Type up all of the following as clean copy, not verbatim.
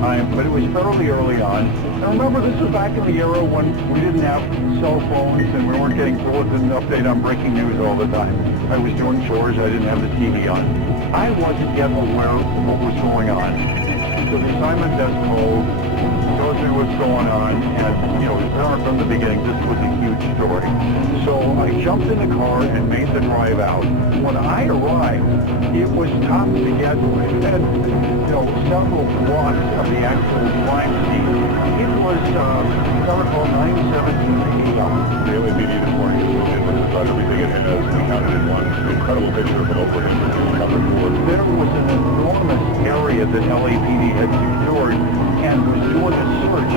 time, but it was fairly early on. And remember, this was back in the era when we didn't have cell phones and we weren't getting bulletin update on breaking news all the time. I was doing chores, I didn't have the TV on. I wasn't yet aware of what was going on. So the assignment desk called, tells me what's going on, and, you know, from the beginning, this was a huge story. So I jumped in the car and made the drive out. When I arrived, it was tough to get within, you know, several blocks of the actual crime scene. It was, I recall, 9:17 a.m. The LAPD this morning is about everything it has and counted in one incredible picture of an open covered board. There was an enormous area that LAPD had secured and was doing a search.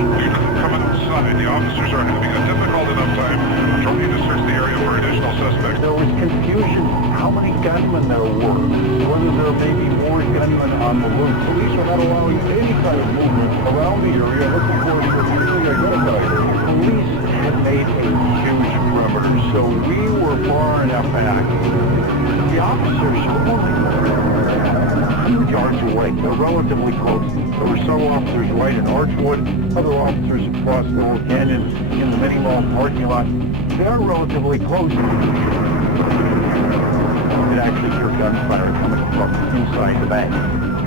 Coming inside, the officers are having a difficult enough time trying to search the area for additional suspects. There was confusion how many gunmen there were, whether there may be more gunmen on the loose. Police are not allowing any kind of movement around the area looking for easily identified. Police had made a huge perimeter, so we were far enough back. The officers were only a few yards away. They're relatively close. There were several officers right in Archwood, other officers across the whole canyon in the mini mall parking lot. They're relatively close. It actually hear gunfire coming from inside the bank.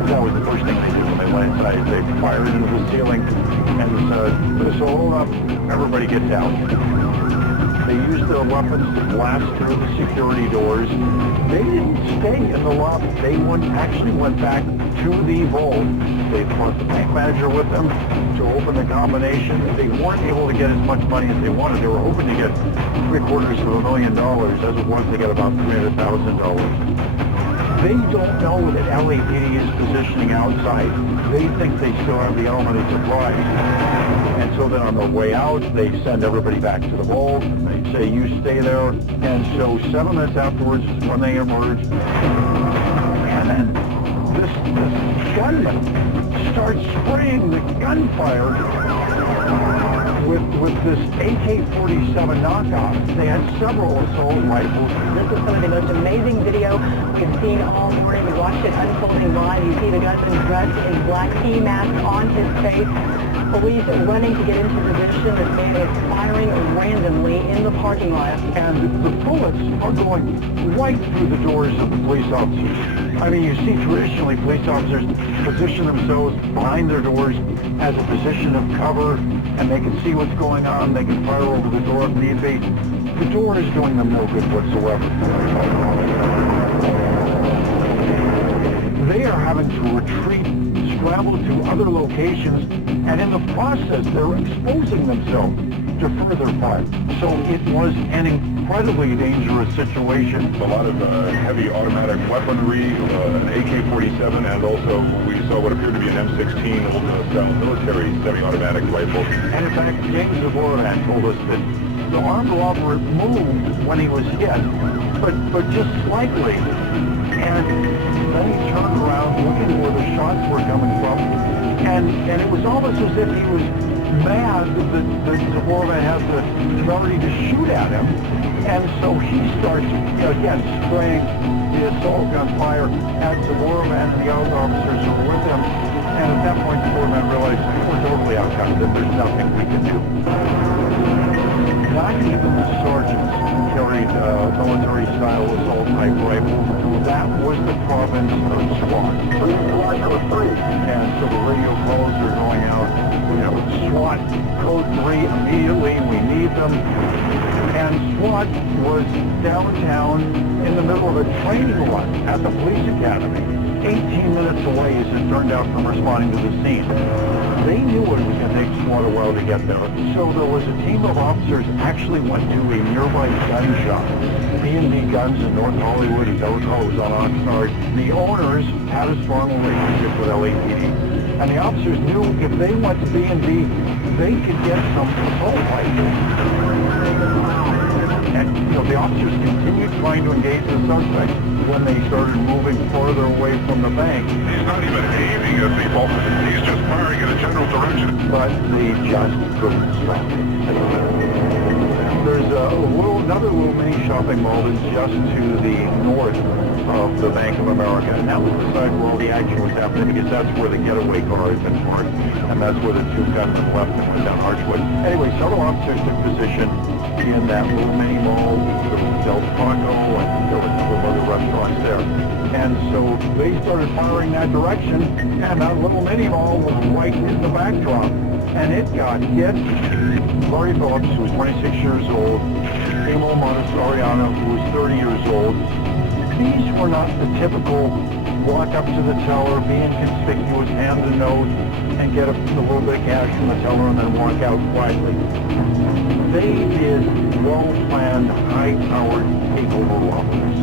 That was the first thing they did when they went inside. They fired into the ceiling and said, so hold up, everybody gets out. They used their weapons to blast through the security doors. They didn't stay in the lobby. They actually went back to the vault. They brought the bank manager with them to open the combination. They weren't able to get as much money as they wanted. They were hoping to get $750,000. As it was, they got about $300,000. They don't know that LAPD is positioning outside. They think they still have the element of surprise. And so then on the way out, they send everybody back to the vault. They say, you stay there. And so 7 minutes afterwards is when they emerge. And then this gunman starts spraying the gunfire with this AK-47 knockoff. They had several assault rifles. This is some of the most amazing video we've seen all morning. We watched it unfolding live. You see the gunman dressed in black ski mask on his face. Police running to get into position. This man is firing randomly in the parking lot. And the bullets are going right through the doors of the police officers. I mean, you see traditionally police officers position themselves behind their doors as a position of cover, and they can see what's going on. They can fire over the door if need be. The door is doing them no good whatsoever. They are having to retreat, scramble to other locations, and in the process, they're exposing themselves to further fire. So it was an incredibly dangerous situation. A lot of heavy automatic weaponry, an AK-47, and also we saw what appeared to be an M16 style military semi-automatic rifle. And in fact, James Zavoran told us that the armed robber moved when he was hit, but just slightly. And then he turned around looking where the shots were coming from. And it was almost as if he was mad that Zavoran had the authority to shoot at him. And so he starts, again, spraying the assault gun fire at Zavoran and the other officers who were with him. And at that point, Zavoran realized we're totally outgunned, that there's nothing we can do. Not even the sergeants carried military-style assault-type rifles. That was the province of SWAT. And so the radio calls are going out, SWAT code 3 immediately, we need them. And SWAT was downtown in the middle of a training run at the police academy, 18 minutes away as it turned out from responding to the scene. They knew it was going to take SWAT a while to get there. So there was a team of officers actually went to a nearby gun shop, B&B Guns in North Hollywood, as I recall, it was on Oxnard. The owners had a strong relationship with LAPD. And the officers knew if they went to B&B, they could get some assault rifles. And, the officers continued trying to engage the suspect when they started moving farther away from the bank. He's not even aiming at people. He's just firing in a general direction. But they just couldn't stop it. There's another little mini shopping mall that's just to the north of the Bank of America. And that was the side where all the action was happening, because that's where the getaway car had been parked, and that's where the two gunmen left and went down Archwood. Anyway, several officers took position in that little mini mall, the Del Taco, and there were a couple of other restaurants there. And so they started firing that direction, and that little mini mall was right in the backdrop. And it got hit. Larry Phillips, who was 26 years old, Emil Montessoriano, who was 30 years old. These were not the typical walk up to the teller, be inconspicuous, hand a note, and get a little bit of cash from the teller and then walk out quietly. They did well-planned, high-powered takeover robberies.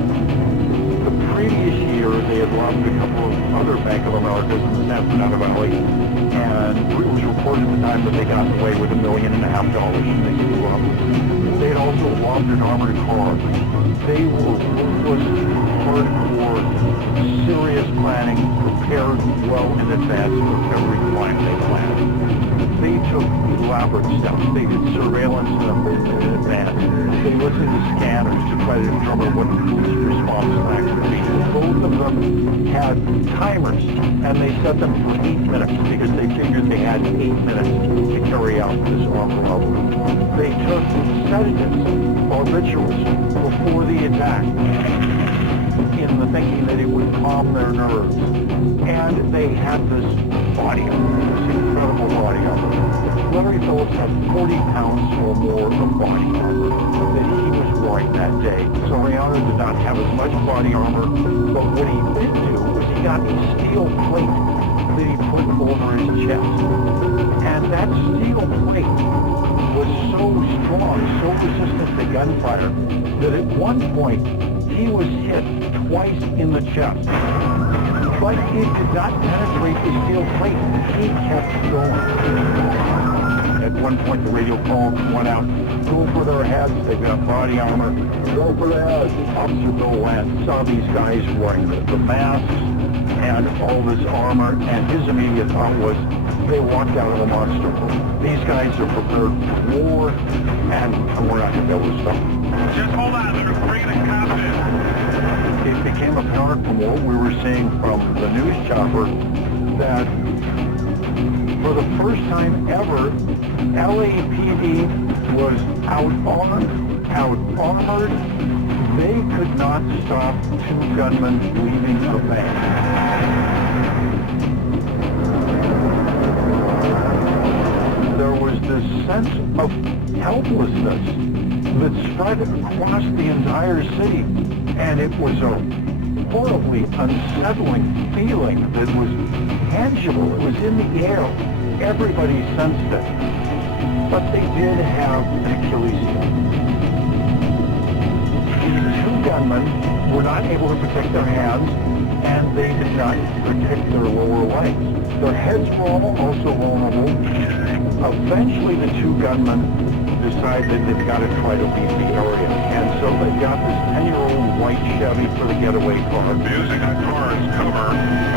The previous year, they had robbed a couple of other Bank of Americas in the San Fernando Valley, and it was reported at the time that they got away with $1.5 million in they could rob. They had also robbed an armored car. They were ruthless, hardcore, serious planning, prepared well in advance of every crime they planned. They took elaborate steps. They did surveillance in advance. They listened to scanners to try to determine what the police response time would be. Both of them had timers, and they set them for 8 minutes because they figured they had 8 minutes to carry out this armed robbery. They took sedatives, barbiturates, before the attack, in the thinking that it would calm their nerves. And they had this body armor, this incredible body armor. Larry Phillips had 40 pounds or more of body armor that he was wearing that day. Soriano did not have as much body armor, but what he did do was he got a steel plate that he put over his chest. And that steel plate was so strong, so resistant to gunfire, that at one point he was hit twice in the chest. But it did not penetrate the steel plate. He kept going. At one point, the radio call went out, go for their heads, they've got body armor, go for their heads. Officer Bill Lance saw these guys wearing the masks and all this armor, and his immediate thought was, they walked out of a monster movie. These guys are prepared for war, and we're not going to be able to stop them. Just hold on, they're bringing a cop in. It became apparent from what we were seeing from the news chopper that for the first time ever, LAPD was out-armed, out-armored. They could not stop two gunmen leaving the bank. There was this sense of helplessness that spread across the entire city, and it was a horribly unsettling feeling that was tangible. It was in the air. Everybody sensed it. But they did have an Achilles heel. These two gunmen were not able to protect their hands, and they did not protect their lower legs. Their heads were also vulnerable. Eventually, the two gunmen decide that they've got to try to leave the area. And so they've got this 10-year-old white Chevy for the getaway car. Using that car as cover,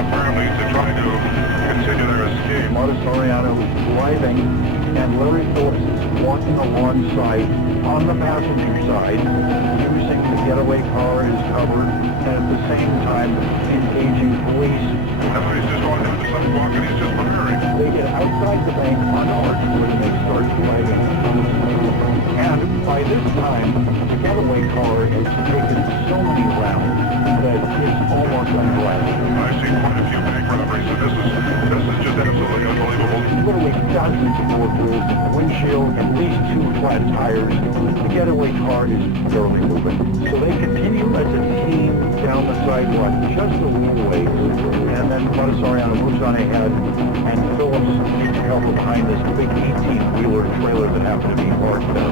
apparently to try to continue their escape. Montessoriano is driving, and Larry Phillips is walking alongside on the passenger side, using the getaway car as cover, and at the same time engaging police. He's just on him, the sidewalk, and he's just preparing. They get outside the bank on Archwood, and they start driving. And by this time, the getaway car has taken so many rounds that it's almost undrivable. I've seen quite a few bank robberies, and this is just absolutely unbelievable. Literally dozens of bullet holes in the windshield, at least 2 flat tires. The getaway car is barely moving. So they continue as a team down the sidewalk just a little ways, and then Montessoriano moves on ahead, and Phillips trails behind this big 18-wheeler trailer that happened to be parked there.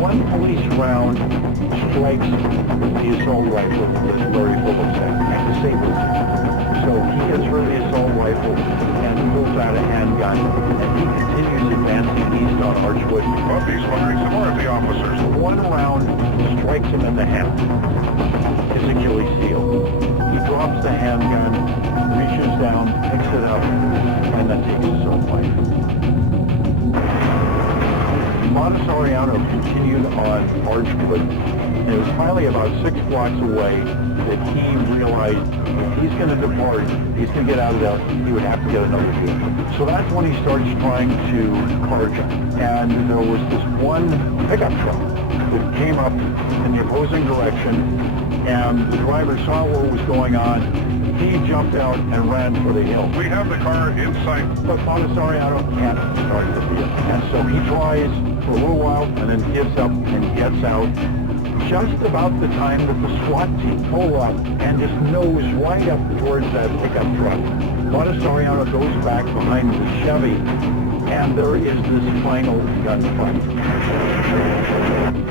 One police round strikes the assault rifle that Larry Phillips had and disables him. So he gets rid of the assault rifle and pulls out a handgun, and he continues advancing east on Archwood. Well, he's firing some more at the officers. One round strikes him in the hand. His Achilles heel. He drops the handgun, reaches down, picks it up, and then takes his own life. Montessoriano continued on Archwood, and it was finally about 6 blocks away that he realized if he's going to depart, he's going to get out of there, he would have to get another vehicle. So that's when he starts trying to carjack. And there was this one pickup truck that came up in the opposing direction, and the driver saw what was going on. He jumped out and ran for the hill. We have the car in sight. But Baldessariano can't start the vehicle. And so he tries for a little while and then gives up and gets out. Just about the time that the SWAT team pull up and just nose right up towards that pickup truck. Baldessariano goes back behind the Chevy, and there is this final gunfight.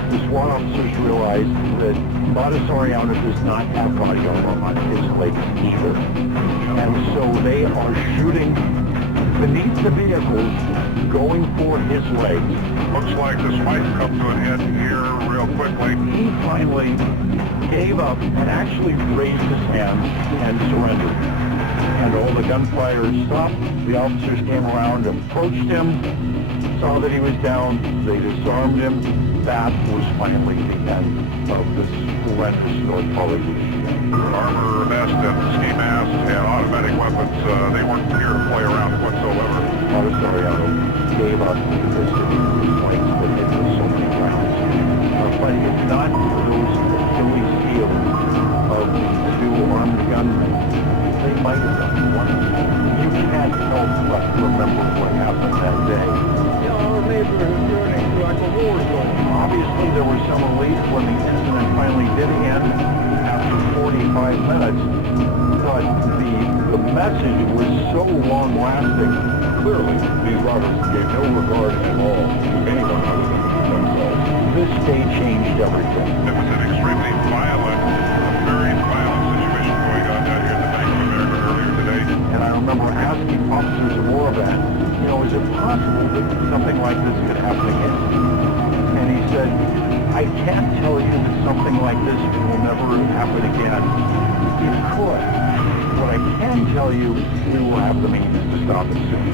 The SWAT officers realize that Baldessariano does not have body armor on his legs and shirt. And so they are shooting beneath the vehicles, going for his legs. Looks like this might come to an end here real quickly. He finally gave up and actually raised his hands and surrendered. And all the gunfire stopped. The officers came around, approached him, saw that he was down, they disarmed him. That was finally the end of this horrendous North Hollywood shooting. Armor vest and ski mask and automatic weapons, they weren't here to play around whatsoever. Baldessariano gave up because of the points that hit with so many rounds. But if not for those Achilles heels of the two armed gunmen, they might have done one. You can't help but remember what happened that day. Our neighborhood turning like a war zone. Obviously, there was some relief when the incident finally did end after 45 minutes, but the message was so long-lasting. Clearly, these robbers gave no regard at all to anyone other than themselves. This day changed everything. It was an extremely violent, very violent situation going on down here at the Bank of America earlier today. And I remember asking officers of Oravan, is it possible that something like this could happen again? And he said, I can't tell you that something like this will never happen again. It could. What I can tell you, we will have the means to stop it soon.